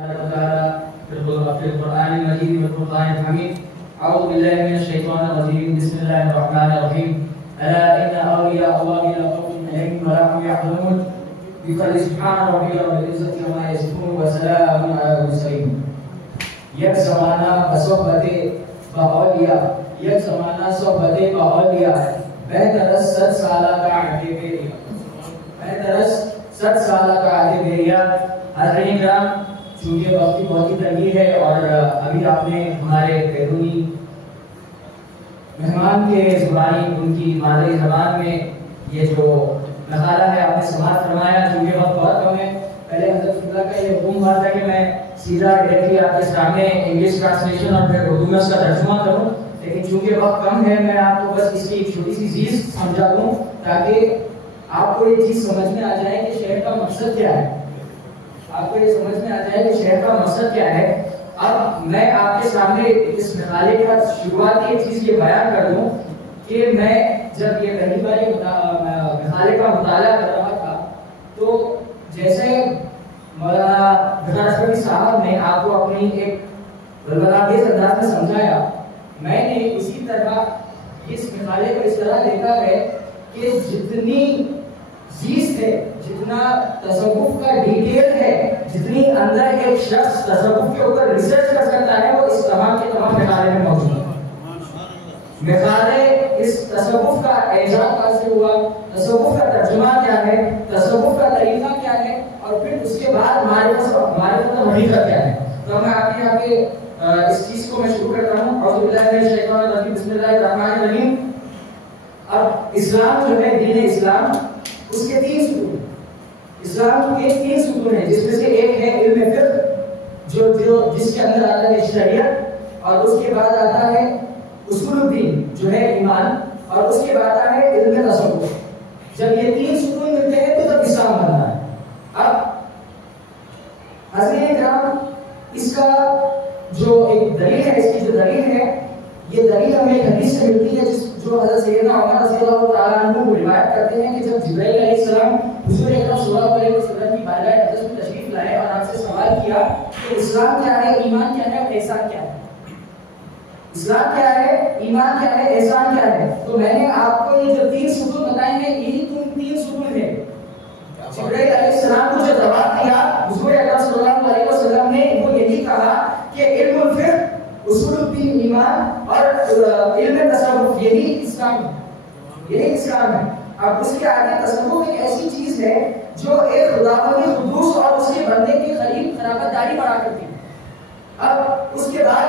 في القرآن المجيد والفرقان الحميد. أعوذ بالله من الشيطان الرجيم. بسم الله الرحمن الرحيم. ألا إن أولياء الله لا خوف عليهم ولا هم يحزنون. بفضل سبحان ربي رب العزة عما يصفون وسلام على المرسلين. یک زمانہ بصحبت باولیا، یک زمانہ صحبت باولیا، بہترس 100 سالہ کا عہد بیریا، بہترس 100 سالہ کا عہد بیریا. حضرین کرام، چونکہ وقت کی بہت ہی تنگی ہے اور ابھی آپ نے ہمارے بیرونی مہمان کے زبانی ان کی مادری زبان میں یہ جو مقالہ ہے آپ نے سماعت فرمایا. چونکہ وقت بہت کم ہے، پہلے حضرت اللہ کا یہ حکم ہوا تھا کہ میں سیدھا ڈائریکٹلی آپ کے سامنے انگلش ٹرانسلیشن اور پھر اردو میں اس کا ترجمہ کروں، لیکن چونکہ وقت کم ہے میں آپ کو بس اس کی ایک چھوٹی سی چیز سمجھا دوں تاکہ آپ کو یہ چیز سمجھ میں آ جائے کہ شہر کا مقصد کیا ہے. آپ کو یہ سمجھ میں آ جائے کہ شہر کا مقصد کیا ہے. اب میں آپ کے سامنے اس مقالے کا شروعاتی ایک چیز یہ بیان کر دوں کہ میں جب یہ پہلی بار مقالے کا مطالعہ کر رہا تھا تو جیسے مولانا اشرفی صاحب نے آپ کو اپنی ایک بلبلاگیز انداز میں سمجھایا، میں نے اسی طرح اس مقالے کو اس طرح دیکھا ہے کہ جتنی چیز ہے، جتنا تصوف کا ڈیٹیل ہے، جتنی اندر ایک شخص تصوف کے اوپر ریسرچ کر سکتا ہے وہ اس تمام کے تمام مقالے میں موجود ہے. مقالے اس تصوف کا ایجاد کیسے ہوا، تصوف کا ترجمہ کیا ہے، تصوف کا طریقہ کیا ہے، اور پھر اس کے بعد معرفت حقیقت کیا ہے. تو میں آپ کے یہاں پہ اس چیز کو میں شروع کرتا ہوں. اعوذ باللہ من الشیطان الرجیم، بسم اللہ الرحمن الرحیم. اب اسلام جو ہے، دین اسلام، اس کے 3 ستون. اسلام کے 3 ستون ہیں جس میں سے ایک ہے علم فقہ جو جس کے اندر آتا ہے شریعت، اور اس کے بعد آتا ہے اصول الدین جو ہے ایمان، اور اس کے بعد آتا ہے علم تصوف. جب یہ 3 ستون ملتے ہیں تو تب اسلام بنتا ہے. اب حضرین کرام، اس کا جو ایک دلیل ہے، اس کی جو دلیل ہے، یہ دلیل ہمیں ایک حدیث سے ملتی ہے جو حضرت سیدنا عمر رضی اللہ تعالیٰ عنہ کو روایت کرتے ہیں کہ جب جبرائیل علیہ السلام حضور اکرم صلی اللہ علیہ وسلم کی بارگاہ اقدس میں تشریف لائے اور آپ سے سوال کیا کہ اسلام کیا ہے، ایمان کیا ہے اور احسان کیا ہے. اسلام کیا ہے، ایمان کیا ہے، احسان کیا ہے. تو میں نے آپ کو یہ جو 3 ستون بتائے ہیں، یہی 3 ستون ہیں. جبرائیل علیہ السلام کو جو جواب دیا حضور اکرم صلی اللہ علیہ وسلم نے، وہ یہی کہا کہ علم الفقہ، اصول الدین ایمان اور علم تصوف، یہی اسلام ہے، یہی اسلام ہے. اب اس کے آگے تصوف ایک ایسی چیز ہے جو ایک خداوندی قدوس اور اس کے بندے کے قریب قرابت داری بڑھا کرتی ہے. اب اس کے بعد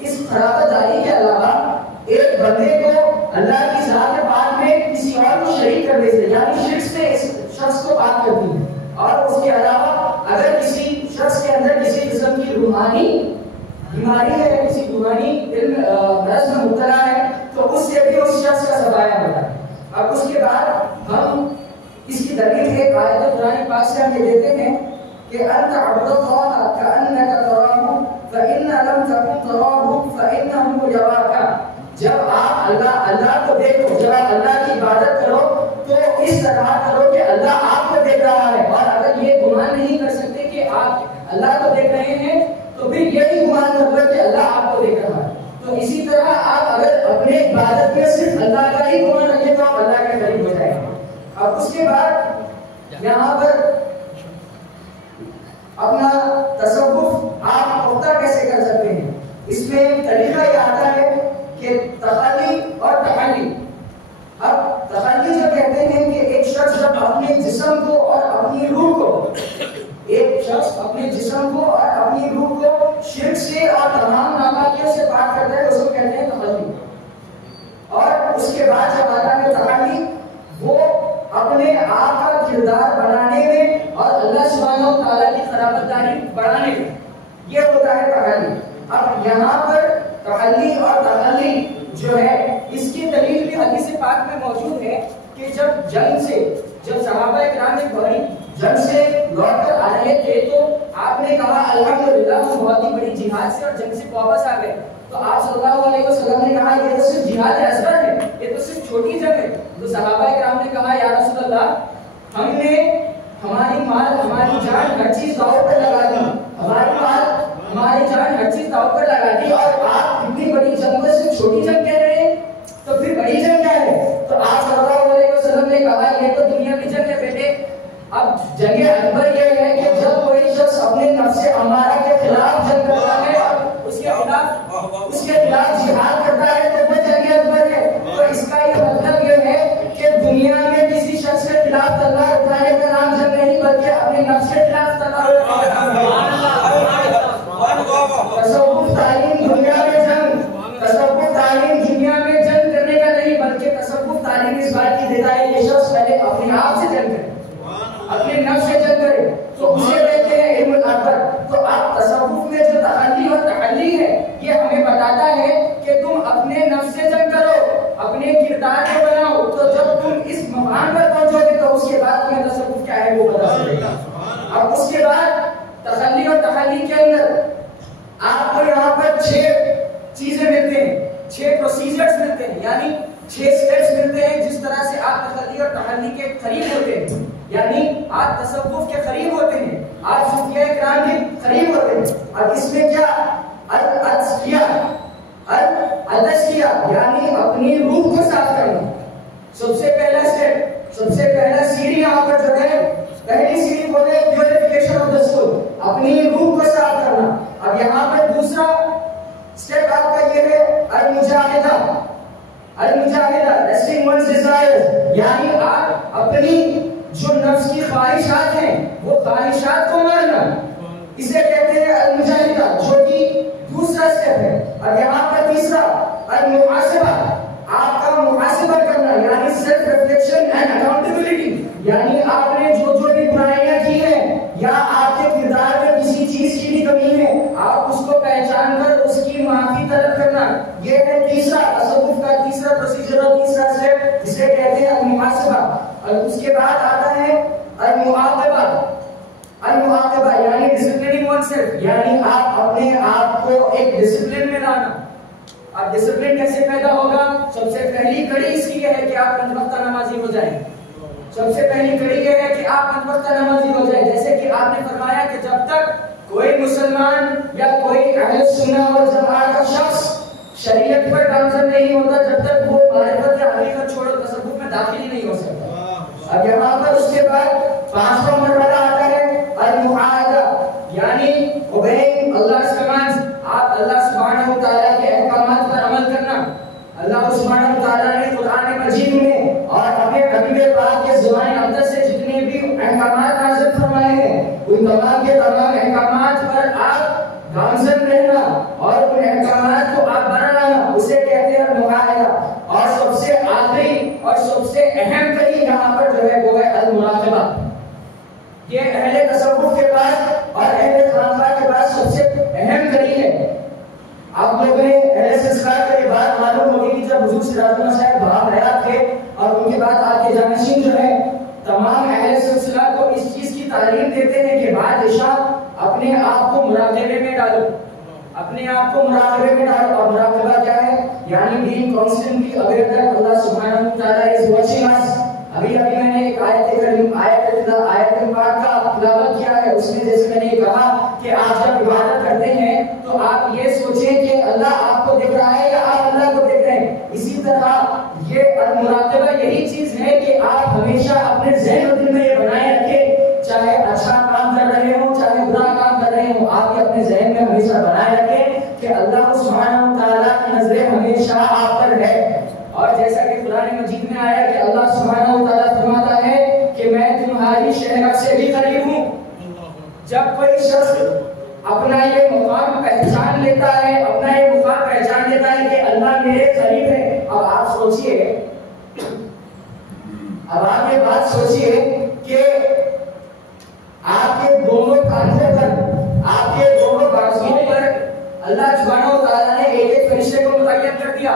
اس قرابت داری کے علاوہ ایک بندے کو اللہ کی ذات پاک میں کسی اور کو شریک کرنے سے، یعنی شرک سے اس شخص کو پاک کرتی ہے. اور اس کے علاوہ اگر کسی شخص کے اندر کسی قسم کی روحانی بیماری ہے، کسی روحانی علم مرض میں مبتلا ہے تو اس سے بھی اس شخص کا سفایا ہوتا ہے. اب اس کے بعد ہم اس کی دلیل ہے آیت قرآن پاک سے ہم یہ دیتے ہیں کہ انت عبد اللہ کأنک تراہ فإن لم تکن تراہ فإنہ یراک. جب آپ اللہ کو دیکھو، جب آپ اللہ کی عبادت کرو تو اس طرح کرو کہ اللہ آپ کو دیکھ رہا ہے. اور اگر یہ گمان نہیں کر سکتے کہ آپ اللہ کو دیکھ رہے ہیں تو پھر یہی گمان کرو کہ اللہ آپ کو دیکھ رہا ہے. تو اسی طرح آپ اگر اپنے عبادت میں صرف اللہ کا ہی گمان رکھیں تو آپ اللہ کے قریب ہو جائیں گے. اب اس کے بعد یہاں پر اپنا تصوف آپ پختہ کیسے کر سکتے ہیں، اس میں طریقہ یہ آتا ہے کہ تخلی اور تحلی. اب تخلی جو کہتے ہیں کہ ایک شخص جب اپنے جسم کو اور اپنی روح کو، ایک شخص اپنے جسم کو اور اپنی روح کو شرک سے اور تمام ناپاکیوں سے پاک کرتا ہے، اس کو کہتے ہیں تخلی. اور اس کے بعد جب آتا ہے تحلی، وہ اپنے آپ کا کردار بنانے میں اور اللہ سبحانہ و تعالیٰ کی قرابت داری بڑھانے میں، یہ ہوتا ہے تحلی. اب یہاں پر تحلی اور تخلی جو ہے اس کی دلیل بھی حدیث پاک میں موجود ہے کہ جب جنگ سے، جب صحابہ کرام ایک بڑی جنگ سے لوٹ کر آ رہے تھے تو آپ نے کہا الحمدللہ ہم بہت ہی بڑی جہاد سے اور جنگ سے واپس آ گئے. تو آپ صلی اللہ علیہ وسلم نے کہا یہ تو صرف جہاد اصغر ہے، یہ تو صرف چھوٹی جنگ ہے. تو صحابہ کرام نے کہا یا رسول اللہ، ہم نے ہماری مال، ہماری جان، ہر چیز داؤ پہ لگا دی، ہماری مال दांव पर लगा दी और आप इतनी बड़ी जंग को सिर्फ छोटी जंग कह रहे हैं, तो फिर बड़ी जंग क्या है? तो आप सल्लल्लाहु अलैहि वसल्लम ने कहा ये तो दुनिया की जंग है बेटे। अब जंग अकबर ये है कि जब कोई शख्स अपने नफ्स अम्मारा के खिलाफ जंग करता है और उसके खिलाफ जिहाद करता है तो वो जंग अकबर है। तो इसका ये मतलब ये है कि दुनिया में किसी शख्स के खिलाफ तलवार उठाने का नाम जंग नहीं, बल्कि अपने नफ्स के खिलाफ तलवार तसव्वुफ तालीम दुनिया में जंग, तसव्वुफ तालीम दुनिया में जंग करने का नहीं, बल्कि तसव्वुफ तालीम इस बात की देता है ये शख्स पहले अपने आप से जंग करे, अपने नफ्स से जंग करे, तो उसे कहते हैं इल्मुल अकबर। तो आप तसव्वुफ में जो तहल्ली और तहल्ली है ये हमें बताता है कि तुम अपने नफ्स से जंग करो, अपने किरदार को बनाओ। तो जब तुम इस मकाम पर पहुंचोगे तो उसके बाद तुम्हें तसव्वुफ क्या है वो पता चलेगा। अब उसके बाद तहल्ली और तहल्ली के अंदर आपको यहाँ पर 6 चीजें मिलते हैं, 6 प्रोसीजर्स मिलते हैं, यानी 6 स्टेप्स मिलते हैं जिस तरह से आप तसल्ली और तहल्ली के करीब होते हैं, यानी आप तसव्वुफ के करीब होते हैं, आप सूफिया इकराम के करीब होते हैं। अब इसमें क्या अल-अज़किया यानी अपनी रूह को साफ करना, सबसे पहला स्टेप, सबसे पहला सीढ़ी यहाँ पर जो है, पहली सीढ़ी बोले प्यूरिफिकेशन ऑफ द सोल, अपनी रूह को साफ करना। अब यहाँ पर दूसरा स्टेप आपका ये है अल-मुजाहिदा, अल-मुजाहिदा रेस्टिंग वन्स डिजायर्स, यानी आप अपनी जो नफ्स की ख्वाहिशात हैं वो ख्वाहिशात को मारना, इसे कहते हैं अल-मुजाहिदा, जो कि दूसरा स्टेप है। अब यहाँ पर तीसरा अल-मुहासिबा, आपका मुहासिबा करना यानी सेल्फ रिफ्लेक्शन एंड अकाउंटेबिलिटी, यानी आपने जो जो भी बुराइयां की हैं या आपके किरदार में किसी चीज की भी कमी है आप उसको पहचान कर उसकी माफी तलब करना, ये है तीसरा तसव्वुफ का तीसरा प्रोसीजर और तीसरा स्टेप, जिसे कहते हैं अल-मुहासिबा। और उसके बाद आता है अल-मुआक़बा, अल-मुआक़बा यानी डिसिप्लिनिंग वनसेल्फ, यानी आप अपने आप को एक डिसिप्लिन में लाना। अब डिसिप्लिन कैसे पैदा होगा? सबसे पहली कड़ी इसकी है कि आप 5 वक्त नमाजी हो जाएं। सबसे पहली कड़ी ये है कि आप 5 वक्त नमाजी हो जाएं, जैसे कि आपने फरमाया कि जब तक कोई मुसलमान या कोई अहले सुन्नह वल जमात का शख्स शरीयत पर गामजन नहीं होता, जब तक वो मारिफत या हकीकत छोड़ो तसव्वुफ में दाखिल ही नहीं हो सकता। अब यहाँ पर उसके बाद 5वां मरहला आता है अल-मुआहदा, यानी ओबेइंग अल्लाह's कमांड्स, आप अल्लाह सुब्हानहु व तआला के अहकामात पर अमल करना। अल्लाह सुब्हानहु व तआला ने कुरान मजीद में और अपने हबीब पाक के ज़बान अक़दस से जितने भी अहकामात नाज़िल फरमाए हैं उन तमाम के तमाम अहकामात पर आप गामजन रहना और उन अहकामात को आप बनाना, उसे कहते हैं मुआहदा। और सबसे आखिरी और सबसे अहम कड़ी यहाँ पर जो है वो है अल-मुराक़बा। ये अहले तसव्वुफ के पास और अहले खानका के पास सबसे अहम कड़ी है। आप लोगों ने अहले सिलसिला के बाद मालूम होगी कि जब हुजूर सिराजुल मसाइब बाहर आया थे और उनके बाद आपके जानशीन जो है तमाम अहले सिलसिला को इस चीज की तालीम देते हैं कि बादशाह अपने आप को मुराक़बे में डालो, अपने आप को मुराक़बे में डालो। और मुराक़बा क्या है? यानी बीइंग कांस्टेंटली अवेयर दैट अल्लाह सुब्हानहु व तआला इज वाचिंग अस। अभी मैंने एक आयत पाक का तिलावत किया है, उसमें जैसे मैंने कहा कि आप जब इबादत करते हैं तो आप ये सोचें कि अल्लाह आपको देख रहा है या आप अल्लाह को देख रहे हैं। इसी तरह ये मुराक़बा यही चीज है कि आप हमेशा अपने ज़हन और दिल में ये बनाए रखें, चाहे अच्छा काम कर रहे हो चाहे बुरा काम कर रहे हो, आप ये अपने ज़हन में हमेशा बनाए रखें कि अल्लाह सुब्हानहु व तआला की नजरें हमेशा आप पर है। और जैसा कि कुरान मजीद में आया कि अल्लाह सुब्हानहु व तआला फरमाता है कि मैं तुम्हारी शहरत से भी करीब हूँ। जब कोई शख्स अपना ये मुकाम पहचान लेता है, अपना ये मुकाम पहचान लेता है कि अल्लाह मेरे करीब है, अब आप सोचिए, अब आप ये बात सोचिए कि आपके दोनों कांधों पर, आपके दोनों बाजुओं पर अल्लाह सुब्हानहु व तआला ने एक फरिश्ते को मुतय्यन कर दिया।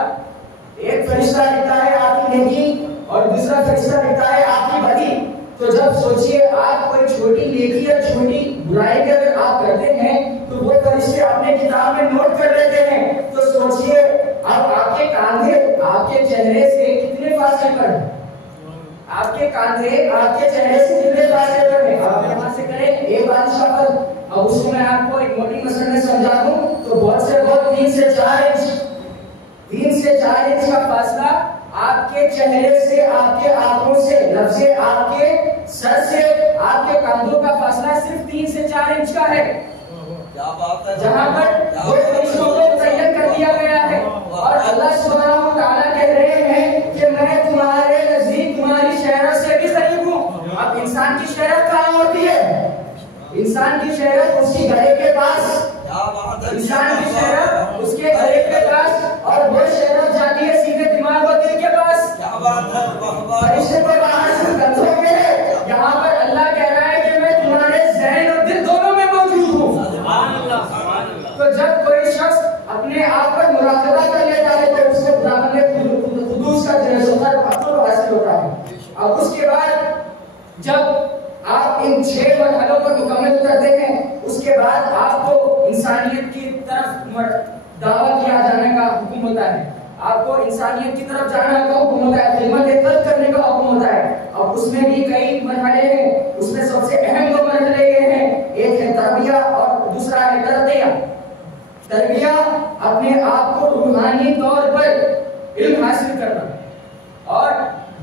एक फरिश्ता लिखता है आपकी नेकी और दूसरा फरिश्ता लिखता है आपकी बदी। तो जब सोचिए आप कोई छोटी नेकी या छोटी बुराई भी अगर आप करते हैं तो वो फरिश्ते अपने किताब में नोट कर लेते हैं। तो सोचिए अब आपके कांधे आपके चेहरे से कितने फासले पर, आपके कांधे आपके चेहरे से कितने फासले पर है। आप यहाँ से करें एक बादशाह पर, अब उसको मैं आपको एक मोटी मसले में समझा दूं तो बहुत से 3 سے 4 इंच का फासला आपके चेहरे से, आपके आंखों से, लब से, आपके सर से, आपके कंधों का फासला सिर्फ 3 से 4 इंच का है। जहाँ पर दो फरिश्तों को मुतय्यन कर दिया गया है और अल्लाह सुब्हानहू व तआला कह रहे हैं कि मैं तुम्हारे नजदीक तुम्हारी शहरत से भी करीब हूँ। अब इंसान की शहरत कहाँ होती है? इंसान की शहरत उसकी गले के पास, इंसान की शहरत उसके गले के पास, और वो शहरत जाती है सीधे दिमाग और दिल के पास। फरिश्ते तो बाहर से कंधों में है, यहाँ पर अल्लाह कह रहा है कि मैं तुम्हारे ज़हन और दिल दोनों में मौजूद हूँ। तो जब कोई शख्स अपने आप पर मुराक़बा कर लेता है तो उसको खुदावंद ने खुदूस का तजर्बा हासिल होता है। अब उसके बाद जब आप इन 6 मरहलों पर मुकम्मल करते हैं, उसके बाद आपको इंसानियत की तरफ दावा किया जाने का हुक्म होता है। आपको इंसानियत की तरफ जाने का हुक्म होता है, खिदमत करने का हुक्म होता है। अब उसमें भी कई मरहले हैं, उसमें सबसे अहम 2 मरहले ये हैं, एक है तरबिया और दूसरा है तरबिया। तरबिया अपने आप को रूहानी तौर पर इल्म हासिल करना, और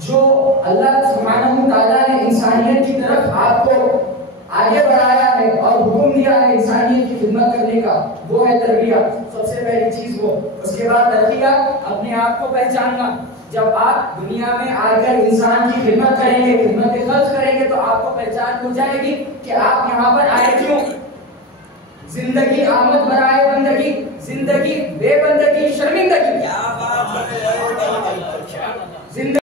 जो अल्लाह सुब्हानहू तआला ने इंसानियत की तरफ आपको आगे बढ़ाया है और हुक्म दिया है इंसानियत की खिदमत करने का, वो है तरबिया। सबसे पहली चीज वो। उसके बाद तरबिया अपने आप को पहचानना। जब आप दुनिया में आकर इंसान की खिदमत करेंगे, खिदमत खल्क करेंगे, तो आपको पहचान हो जाएगी कि आप यहाँ पर आए क्यों। जिंदगी आमद बराए बंदगी, जिंदगी बेबंदगी शर्मिंदगी।